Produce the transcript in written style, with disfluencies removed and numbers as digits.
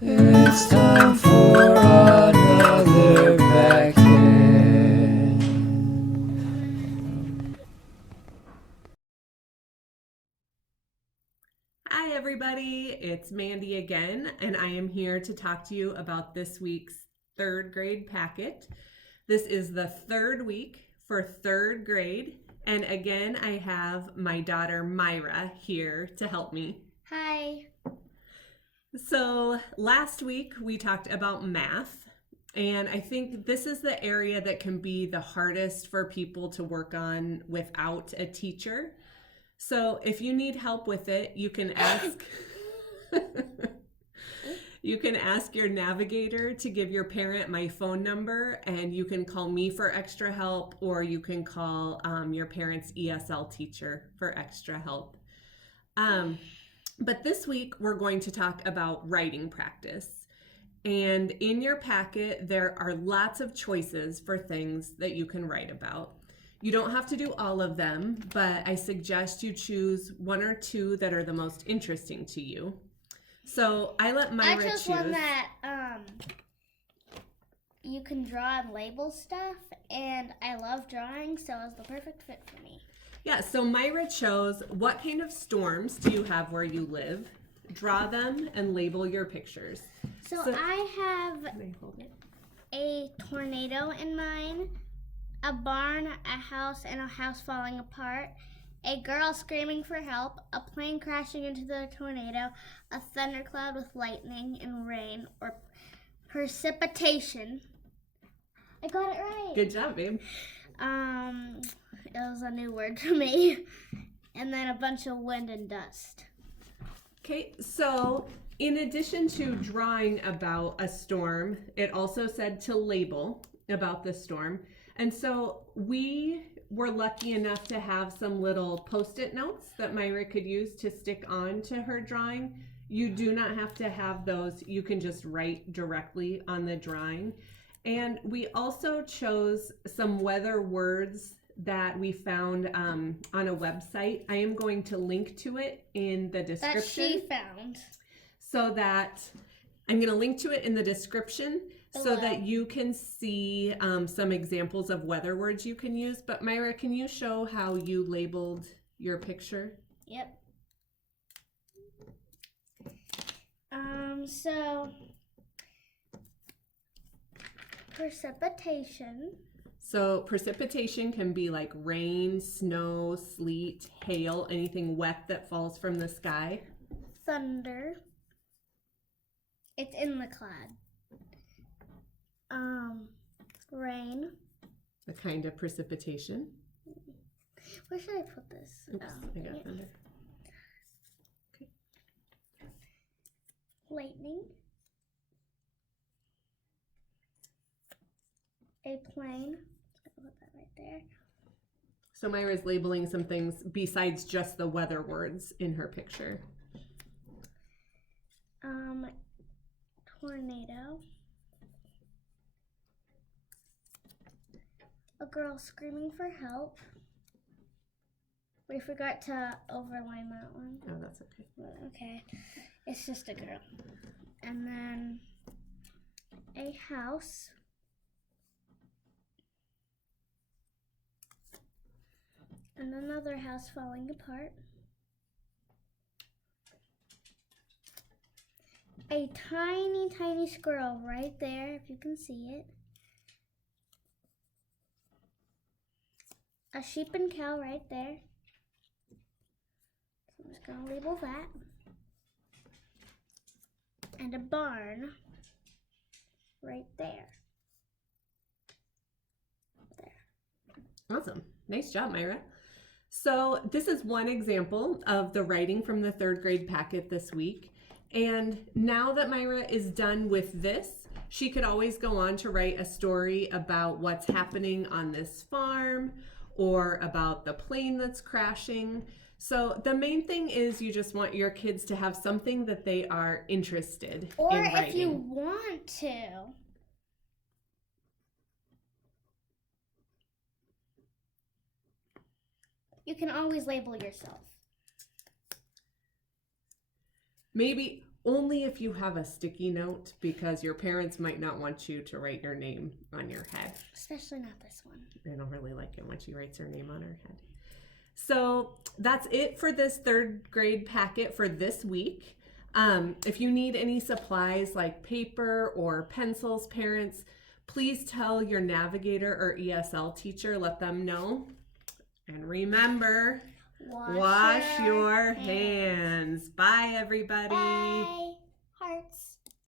It's time for another back end. Hi everybody, it's Mandy again, and I am here to talk to you about this week's third grade packet. This is the third week for third grade, and again I have my daughter Maira here to help me. Hi. So last week we talked about math, and I think this is the area that can be the hardest for people to work on without a teacher. So if you need help with it, you can ask you can ask your navigator to give your parent my phone number, and you can call me for extra help, or you can call your parent's ESL teacher for extra help. But this week we're going to talk about writing practice. And in your packet, there are lots of choices for things that you can write about. You don't have to do all of them, but I suggest you choose one or two that are the most interesting to you. So I let Myra choose. I chose one that you can draw and label stuff, and I love drawing, so it was the perfect fit for me. Yeah, so Myra chose what kind of storms do you have where you live? Draw them and label your pictures. So I have a tornado in mine, a barn, a house, and a house falling apart, a girl screaming for help, a plane crashing into the tornado, a thundercloud with lightning and rain, or precipitation. I got it right. Good job, babe. It was a new word for me. And then a bunch of wind and dust. Okay, so in addition to drawing about a storm, it also said to label about the storm. And so we were lucky enough to have some little Post-it notes that Myra could use to stick on to her drawing. You do not have to have those. You can just write directly on the drawing. And we also chose some weather words that we found on a website. I am going to link to it in the description. That she found. So that I'm going to link to it in the description so that you can see some examples of weather words you can use. But Myra, can you show how you labeled your picture? Yep. So precipitation. So precipitation can be like rain, snow, sleet, hail, anything wet that falls from the sky. Thunder. It's in the cloud. Rain. A kind of precipitation. Where should I put this? Oops, I got thunder. Okay. Lightning. A plane. I'll put that right there. So Myra's labeling some things besides just the weather words in her picture. Tornado. A girl screaming for help. We forgot to overline that one. Oh, that's okay. Okay. It's just a girl. And then a house. And another house falling apart. A tiny, tiny squirrel right there, if you can see it. A sheep and cow right there. So I'm just going to label that. And a barn right there. There. Awesome. Nice job, Myra. So this is one example of the writing from the third grade packet this week. And now that Myra is done with this, she could always go on to write a story about what's happening on this farm or about the plane that's crashing. So the main thing is you just want your kids to have something that they are interested in writing. Or if you want to. You can always label yourself. Maybe only if you have a sticky note, because your parents might not want you to write your name on your head. Especially not this one. I don't really like it when she writes her name on her head. So that's it for this 3rd grade packet for this week. If you need any supplies like paper or pencils, parents, please tell your navigator or ESL teacher, let them know. And remember, wash your hands. Bye, everybody. Bye. Hearts.